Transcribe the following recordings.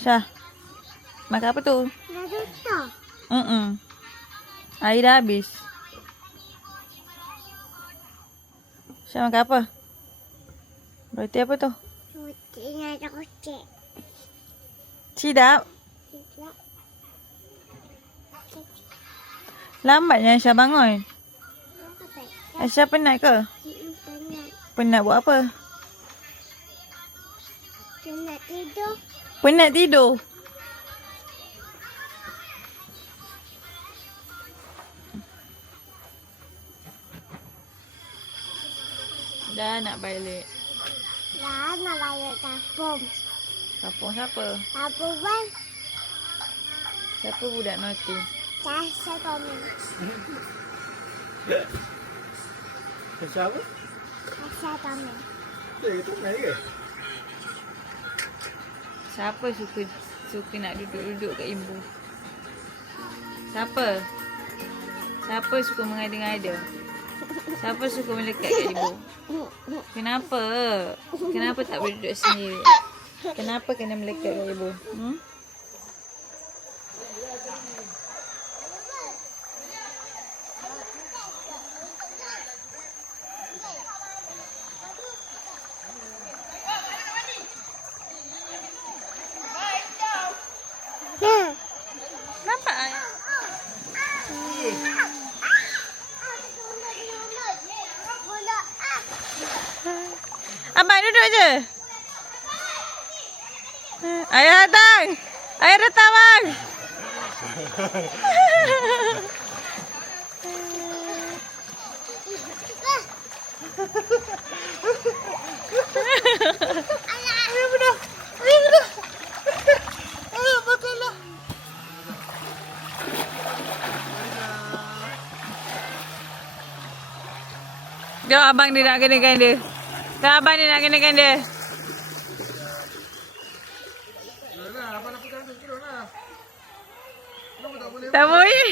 Syah. Makan apa tu? Dah tutup. Air dah habis. Syah makan apa? Roti apa tu? Roti ni ada kucing. Sedap. Tidak. Lambatnya Aisyah bangun. Apa tak? Aisyah penat ke? Penat. Penat buat apa? Penat tidur. Penat tidur. Dah nak balik. Dah nak balik kampung. Kampung siapa? Kampung bang. Siapa budak naughty? Dah sekolah. Siapa? Asal kami. Itu main ke? Siapa suka nak duduk-duduk kat ibu? Siapa? Siapa suka mengada-ngada? Siapa suka melekat kat ibu? Kenapa? Kenapa tak boleh duduk sendiri? Kenapa kena melekat kat ibu? Nampak tak? Abang duduk je. Ayah datang. Ayah datang bang. Ayah benar. Ayah benar. Ayah makanlah. Jom abang dia nak kenakan dia. Dah abang dia nak kenakan dia. Abang nak pegang tu, turun lah. Kenapa tak boleh? Tak boleh.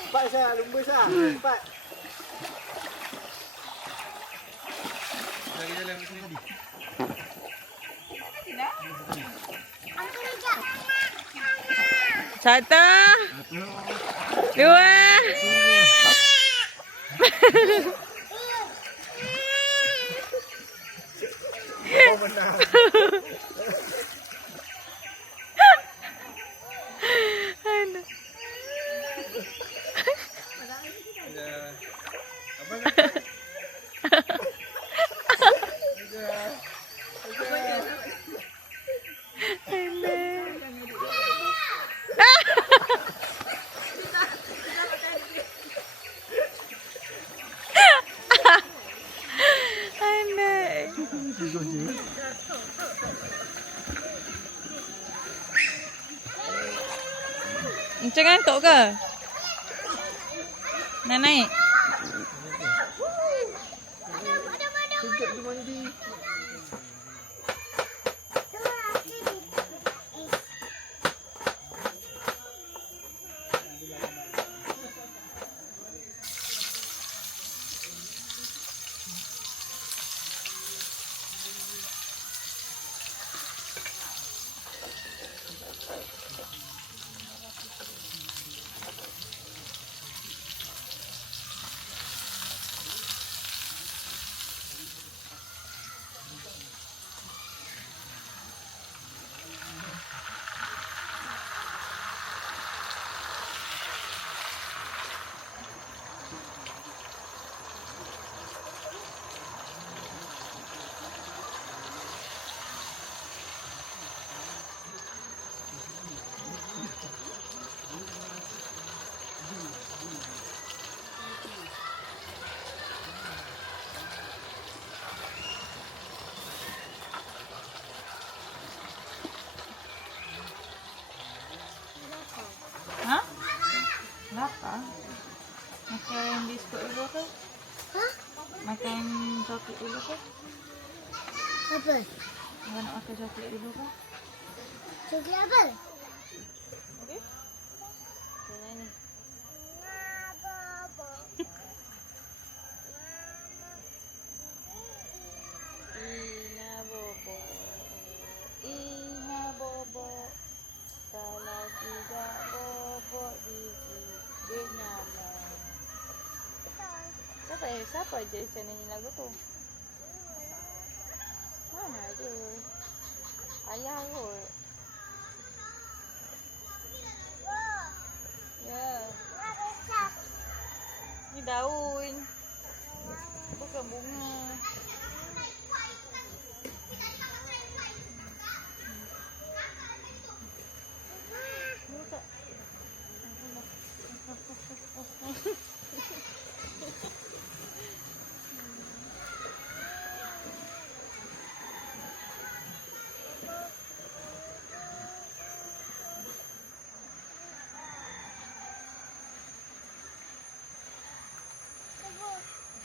Cepat Syah, lumba Syah. Cepat. Lagi jalan macam tadi. Satu. Dua. Oh benar. Abang Macam ngantuk ke? Nak naik? sejak dia mandi. Ha? Lapar? Makan biskut dulu ke? Hah? Makan coklat dulu ke? Apa? Abang nak makan coklat dulu ke? Coklat apa? Siapa aja yang nyanyi lagu tu? Mana ada? Ayah kot. Ya. Ni daun. Bukan bunga. Ni tak.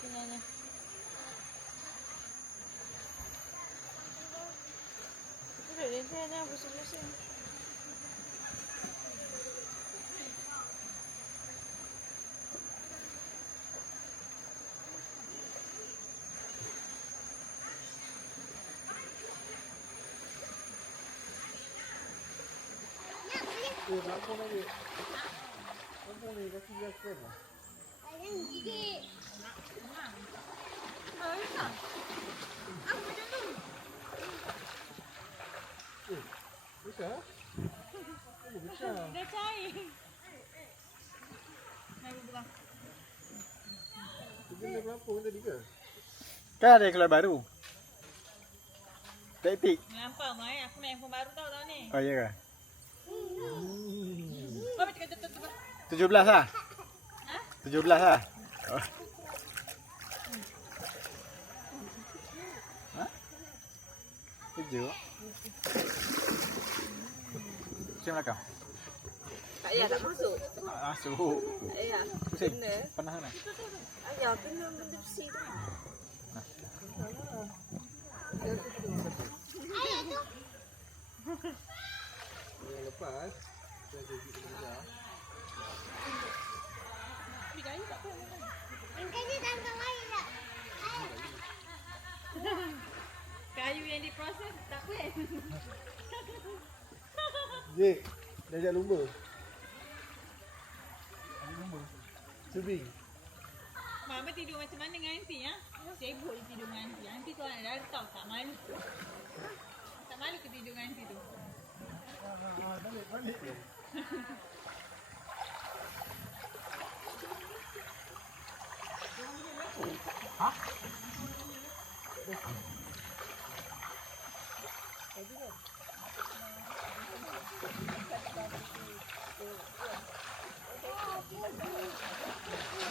Nyanyi. Duduk di sana, pusing-pusing. Lampung lagi. Lampung ni kaki dia keren lah. Ayam gigit. Bisa? Oh, bisa. Dah cair. Mari buka. Kita nak Lampung tadi ke? Kan ada keluar baru. Taktik. Nampak mai, aku nak handphone baru tau tahun ni. Oh iya ke? Kau macam kata tu. 17 lah. Ha? 17 lah. Oh. Ha? 7. Pusing belakang. Tak payah tak masuk. Masuk. Tak payah. Pusing. Kena. Panas mana? Ayah kena benda besi tu. Yang lepas, kita ada gigi kejar. Angkat je tangkap air tak? Kayu yang diproses tak apa. Jek, dah ajak lumba. Tubing. Mama tidur macam mana dengan aunty ya? Sibuk je tidur dengan aunty. Aunty tu anak dah tahu tak malu. Tak malu ke tidur dengan aunty tu? Balik.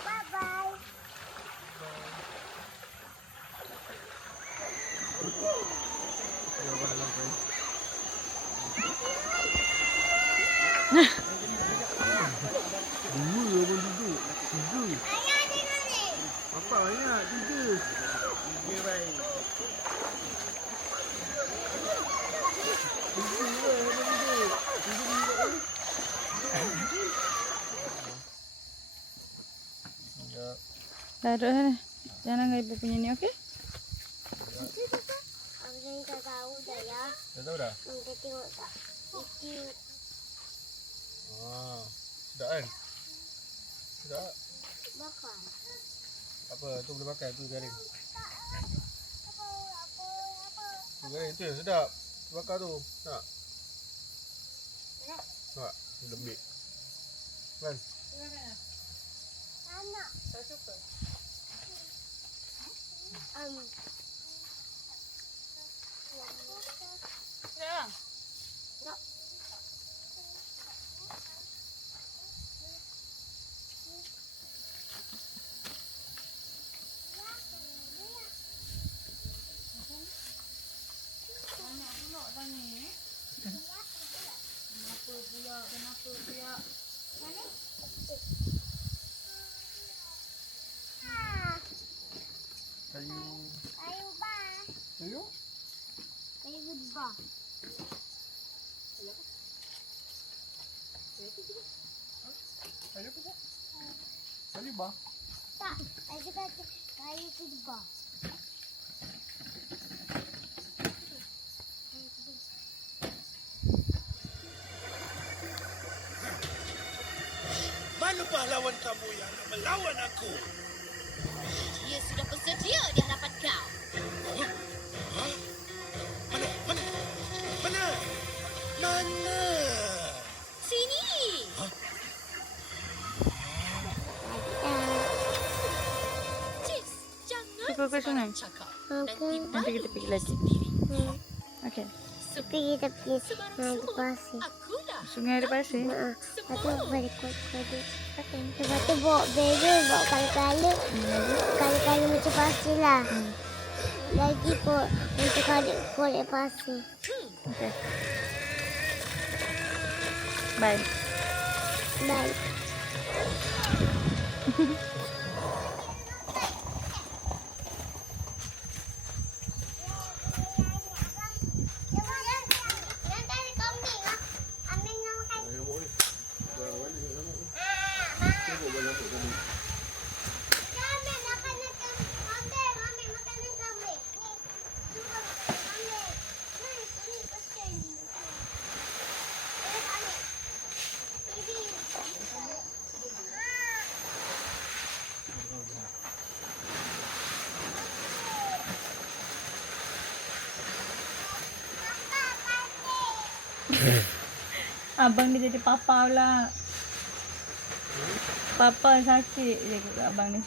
Bye-bye. Dua abang duduk. Tiga. Ayah tengok ni. Apa banyak? Tiga. Tiga baik. Tiga lah abang duduk. Tiga minit ni. Taruh sana. Jangan angkat ibu punya ni, okey? Aku ni tak tahu dah ya. Dah tahu dah? Kita tengok tak? Itu Sedap kan? Sedap. bakar. Apa? Tu boleh makan. Tu garing. Tu garing tu yang sedap. Bakar tu. Nak? Nak? Ni lembik. Kan? Anak. Tak suka. Ya. Kenapa pula? Kayu. Kayu bah. Kayu? Kayu bah. Kayu apa tak? Kayu bah. Tak. Kayu kata kayu bah. Mana pahlawan kamu yang nak melawan aku? Saya sudah bersedia di hadapan kau. Mana? Sini. Cis, jangan Ikut ke sungai. cakap. Okey. Nanti kita pergi lagi. Okay. Kita pergi naik pasir. Akulah. Sungai ada pasir. Lepas tu balik kode. Lepas tu bawa bebel, bawa kala-kala. Kala-kala macam pasir lah. Lagi pun untuk korek pasir. Okay. Bye. Baik. Abang dia jadi papa pula. Papa sakit je kat abang ni.